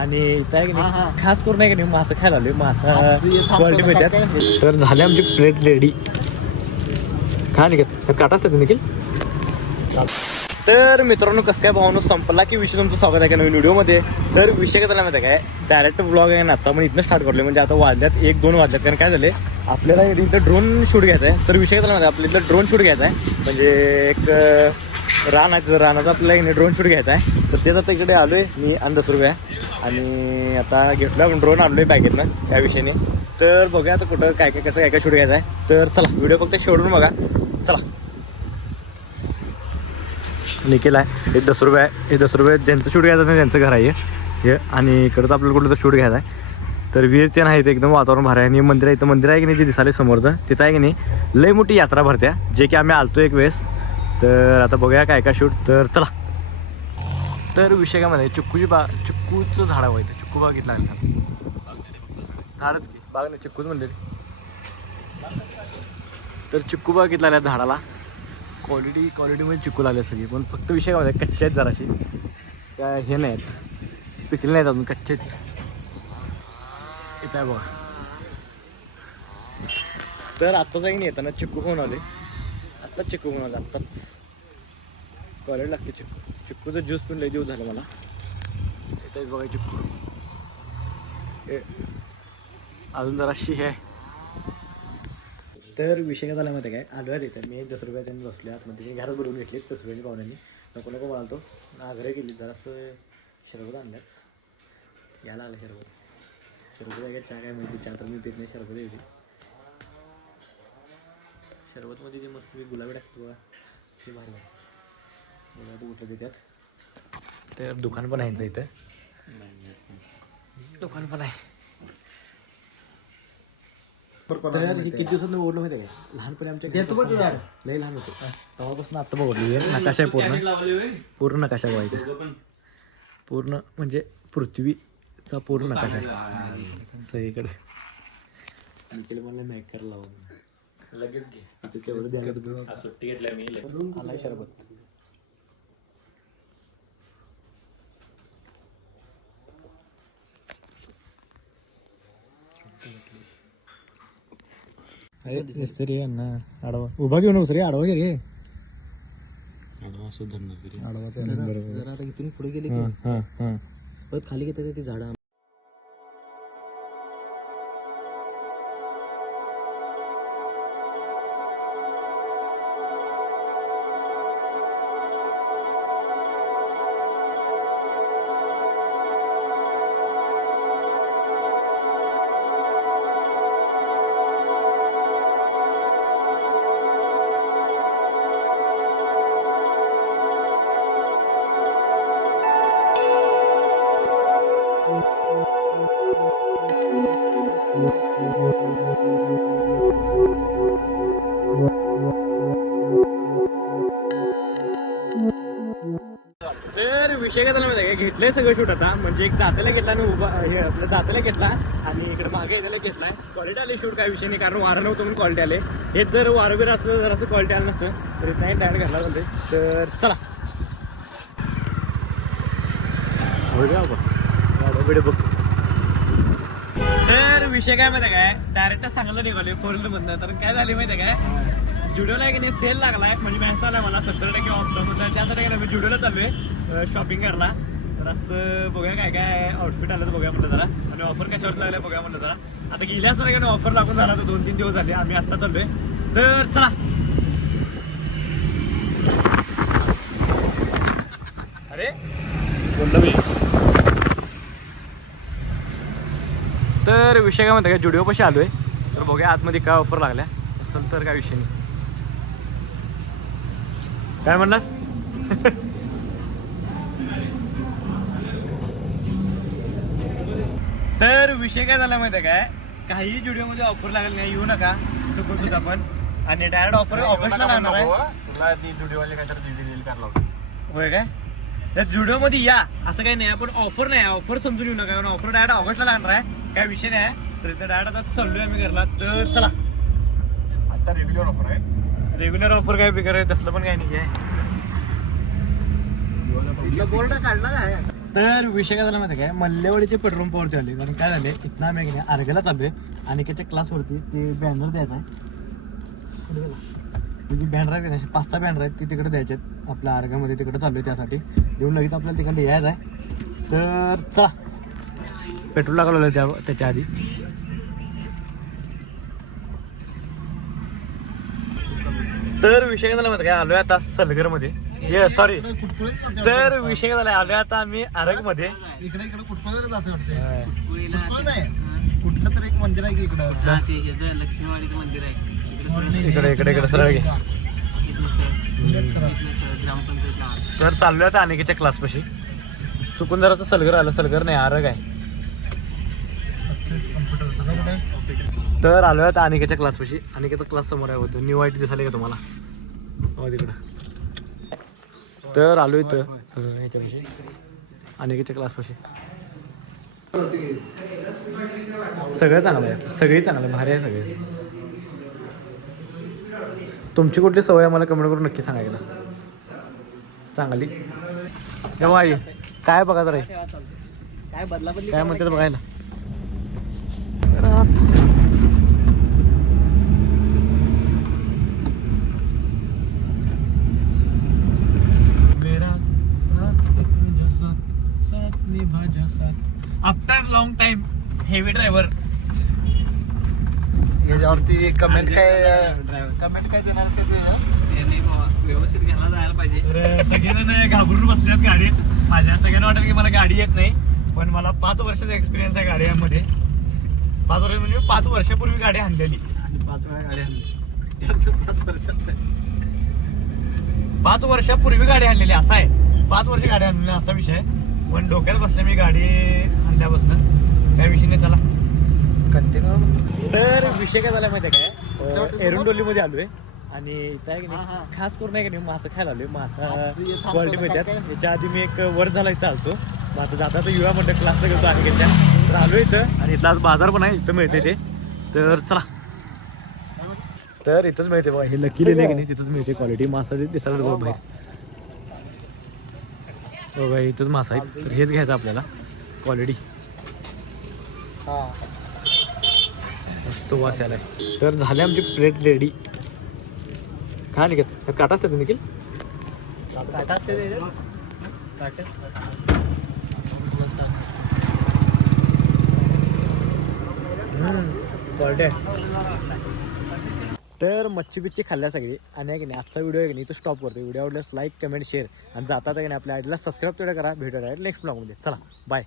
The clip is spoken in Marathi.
आणि इथं आहे की नाही खास करून आहे की नाही मासं खायला आलोय. मासा क्वालिटी भेटतात. तर झाले आमची प्लेट रेडी. काय निघत काटा असतात निखिल. तर मित्रांनो कसं काय भावनो संपला की विषय तुमचं स्वागत आहे का नवीन व्हिडिओमध्ये. तर विषय काय झाला माहिती आहे काय डायरेक्ट व्लॉग आहे ना आता पण इथनं स्टार्ट करलो. म्हणजे आता वाजल्यात 1-2 वाजल्यात. कारण काय झाले आपल्याला इथं ड्रोन शूट घ्यायचा आहे. तर विषय काय झाला माहिती आपल्या इथं ड्रोन शूट घ्यायचा आहे. म्हणजे एक रान आहे रानाचा आपल्याला ड्रोन शूट घ्यायचा आहे. तर तेच आता इकडे आलोय मी आणि 10 रुपये आणि आता घेतलं आपण ड्रोन आणलोय बॅगेतनं त्या विषयाने. तर बघूया आता कुठं काय काय कसं काय काय शूट घ्यायचं आहे. तर चला व्हिडिओ फक्त शेवटून बघा. चला निखिल आहे हे 10 रुपये आहे. हे 10 रुपये ज्यांचं शूट घ्यायचं नाही त्यांचं घर आहे हे. आणि इकडंच आपल्याला कुठलं तर शूट घ्यायचं आहे. तर वीर ते नाही एकदम वातावरण भारी आहे. आणि मंदिर आहे इथं मंदिर आहे की नाही जे दिसाले समोरचं तिथं आहे की नाही लय मोठी यात्रा भरत्या जे की आम्ही आलतो एक वेळेस. तर आता बघूया काय काय शूट. तर चला. तर विषय काय म्हणाले चिक्कूचं झाड आहे इथं. चिक्कू बाग घेतला झाडच की बाग नाही चिक्कूच मंदिर. तर चिक्कू बाग घेतला झाडाला क्वालिटीमध्ये चिक्कू लागले सगळी. पण फक्त विषय काय कच्चे आहेत जराशी काय हे नाहीत पिकले नाहीत अजून कच्चे आहेत. इथं आहे बघा. तर आत्ताच आहे की नाही येताना चिक्कू खाऊन आले. आत्ताच चिक्कू खाऊन आले आत्ताच. क्वालिटी लागते चिक्कूचं ज्यूस पण लय दिवस झालं मला. इथं बघा चिक्कू अजून जराशी हे. तर विषय काय झाला माहिती काय आलो आहे तिथं मी 10 रुपये त्यांनी बसले आतमध्ये घरात बोलवून घेतले 10 रुपयांनी पाहुण्यांनी. नको म्हणालतो आग्रह केली जरासं शरबत आणल्यात यायला आलं शरबत वगैरे चहा काय माहिती चहा तर मी पित नाही. शरबत यायची शरबतमध्ये जे मस्त मी गुलाबी टाकतो बघा ते भारी बघा तू उठलं त्याच्यात. तर दुकान पण आहे इथं दुकान पण आहे. तर हे किती दिवसात ओढलं माहिती आहे काय लहानपणी आमच्या लई लहान होते तेव्हापासून आता बघली नकाशा आहे पूर्ण नकाशा बघायचा पूर्ण म्हणजे पृथ्वीचा पूर्ण नकाशा आहे सगळीकडे. निखिल मला मॅकर लावून लगेच घे तेवढं द्यायला सुट्टी घेतल्या मी आलाय शरबत. रे अण्णा आडवा उभा घेऊ नको रे आडवा घे रे आडवा जरा आता इथून पुढे गेले परत खाली घेतात ती झाडं. तर विषय काय झाला माहिती आहे घेतलंय सगळं शूट आता. म्हणजे एक जातेला घेतला आणि उभा हे आपलं जातेला घेतला आणि इकडे मागे येताला घेतलाय. क्वालिटी आली शूट काय विषय नाही कारण वारं नव्हतं म्हणून क्वालिटी आले. हेच जर वारं बिर असलं जर असं क्वालिटी आलं नसतं तर नाही डायरेक्ट घातला म्हणते. तर चला बघ. तर विषय काय माहिती आहे काय डायरेक्ट सांगायला निघाले 4 व्हीलर मधनं. तर काय झाली माहिती आहे काय जुडिओला की नाही सेल लागलाय म्हणजे मॅच आलाय मला 70% ऑफ तर त्यासाठी काय मी जुडिओला चाललोय शॉपिंग करायला. तर असं बघूया काय काय आउटफिट आलं तर बघूया म्हटलं जरा आणि ऑफर कशावर लागलाय बघूया म्हटलं जरा. आता गेल्याच तर ऑफर लागून झाला तर 2-3 दिवस झाले आम्ही आत्ता चाललोय. तर चला अरे बोललो मी. तर विषय काय म्हणता का जुडिओ पाशी आलोय तर बघूया आतमध्ये काय ऑफर लागल्या असेल तर काय विषय नाही. काय म्हणलास तर विषय काय झाला माहिती आहे काय काही जुडिओमध्ये ऑफर लागेल नाही येऊ नका चुकून सुद्धा पण. आणि डायरेक्ट ऑफर ऑगस्टला लागणार आहे तुला ती जुडिओवाले काय तर डील करायला होय काय त्या जुडिओमध्ये या असं काही नाही पण ऑफर नाही ऑफर समजून येऊ नका कारण ऑफर डायरेक्ट ऑगस्टला लागणार आहे काय विषय नाही. तर इथं डायरेक्ट आता चाललोय आम्ही घरला. तर चला आता रेग्युलर ऑफर आहे रेग्युलर ऑफर काय बिगर आहे तसलं पण काही नाही आहे. बोर्ड काढला काय तर विषय काय झाला माहिती काय, मल्लेवाडीचे पेट्रोल पंपावरती आले. कारण काय झाले, इथं आम्ही की नाही आर्गेला चाललोय आणि त्याच्या क्लासवरती ते बॅनर द्यायचा आहे. जी बॅनर आहे ना 5-6 बॅनर आहेत ती तिकडे द्यायचे आहेत आपल्या आर्गामध्ये. तिकडे चाललोय त्यासाठी देऊन लगेच आपल्याला तिकडे यायचं आहे. तर चला पेट्रोल टाकलं त्याच्या आधी. तर विषय काय झाला माहिती काय, आलोय आता सलगरमध्ये. सॉरी, तर विषय काय झाला, आलोय आता आम्ही आरगमध्ये. इकडे कुठं जाते वाटते, कुठलं तर एक मंदिर आहे की इकडं, लक्ष्मीवाडीचं मंदिर आहे इकडे सरळ घे. ग्रामपंचायत. तर चाललोय आता अनिकेच्या क्लासपाशी. चुकून जरासं सलगर आलं, सलगर नाही आरग आहे. तर आलोय आता अनिकेच्या क्लासपाशी. अनिकेचा क्लास समोर आहे होतो. न्यू आयटी दिसायला का तुम्हाला हो तिकडं. तर आलो इथं ह्याच्यापाशी अनिकेच्या क्लासपाशी. सगळं चांगलं आहे, सगळी चांगलं आहे, भारी आहे सगळे. तुमची कुठली सवय आहे मला कमेंट करून नक्की सांगायला. चांगली जेव्हा आई काय बघा जरा काय बदलाबदली काय म्हणतात बघायला. After long time heavy driver. याच्यावरती कमेंट काय देणार का तुझ्या? व्यवस्थित घ्यायला जायला पाहिजे. तर सगळेजण घाबरून बसल्यात गाडीत. माझ्या सगळ्यांना वाटेल की मला गाडी येत नाही, पण मला 5 वर्षाचा एक्सपिरियन्स आहे गाड्यांमध्ये. 5 वर्ष म्हणजे 5 वर्षापूर्वी गाडी आणलेली आणि 5 वेळा गाडी आणली. त्यात 5 वर्षात 5 वर्षापूर्वी गाडी आणलेली असा आहे. 5 वर्ष गाडी आणलेली असा विषय. पण डोक्यात बसल्या मी गाडी आणल्यापासून काय विषय नाही. चला कंटिन्यू. तर विषय काय झाला माहिती आहे काय, एरंडोलीमध्ये आलोय आणि इथं आहे की नाही खास करून आहे की नाही मासा खायला आलोय. मासा क्वालिटी मिळतात. याच्या आधी मी एक वर्ष झाला इथं आलतो. आता जाता युवा मंडळ क्लासला गेलो अनिकेतच्या. तर आलो इथं आणि इथला आज बाजार पण आहे, इथं मिळते ते. तर चला, तर इथंच मिळते बघा. हे लकी लिहिले की नाही तिथंच मिळते क्वालिटी. मासा दिसायला बघा बाहेर बघा, इथंच मासा आहे. तर हेच घ्यायचं आपल्याला क्वालिटी. तो वास आलाय. तर झाले आमची प्लेट रेडी. काय निघत त्यात काटा असतात निखिल, काटा असते क्वालिटी. तर मच्छी बिच्छी खाल्ल्या सगळी आणि आहे की नाही आजचा व्हिडिओ आहे की नाही तो स्टॉप करतो. व्हिडिओ आवडल्यास लाईक कमेंट शेअर आणि जातात आहे की नाही आपल्या आयडीला सबस्क्राईब तेवढं करा. भेटूया नेक्स्ट ब्लॉगमध्ये. चला बाय.